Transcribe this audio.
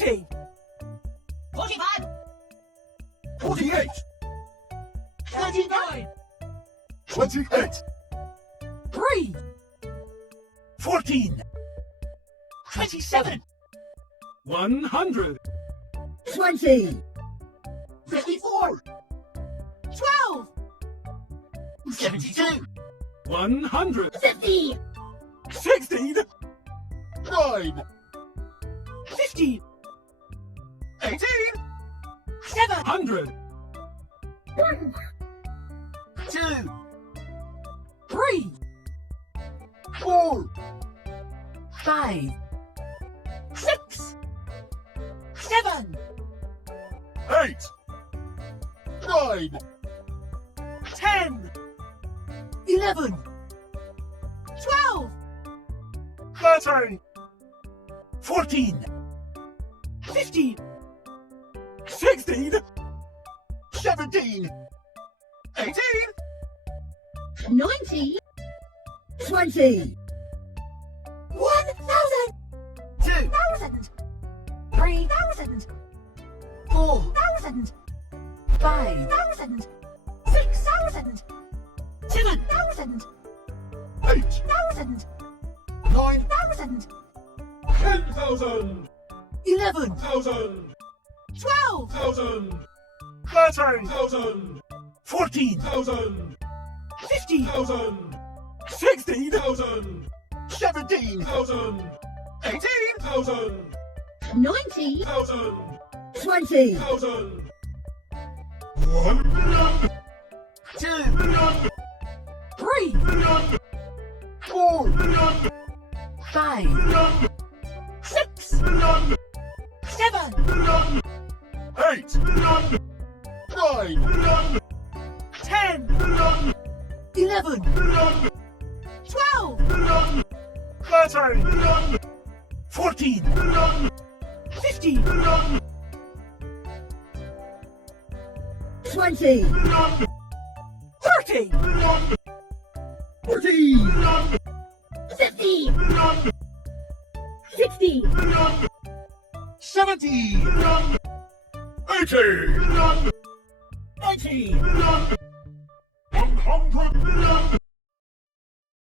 40, 45, 48, 39, 28, 3, 14, 27, 100, 20, 54, 12, 72, 100, 50, 16, 9, 15, 18, 7, 100, 2, 3, 4, 5, 6, 7, 8, 9, 10, 11, 12, 13, 14, 15, 16, 17, 18, 90, 20, 1,000, 2, 3,000, 4, 4,000, 5,000, 6,000, 7,000, 8, 8,000, 9, 9,000, 10,000, 11,000, 12,000, 12,000, 13,000, 14,000, 15,000, 16,000, 17,000, 18,000, 90, 1,000, 20, 1 million, 2 million, 3, 4 million, 5, million, 6, million, 7, million, 8 million, 9 million, 10, million, 11, million, 12, million, 13 million, 14 million, 15, million, 20, million, 30, million, 40, million, 50, million, 60, million, 70, million, 80 million, 90, million, 100 million,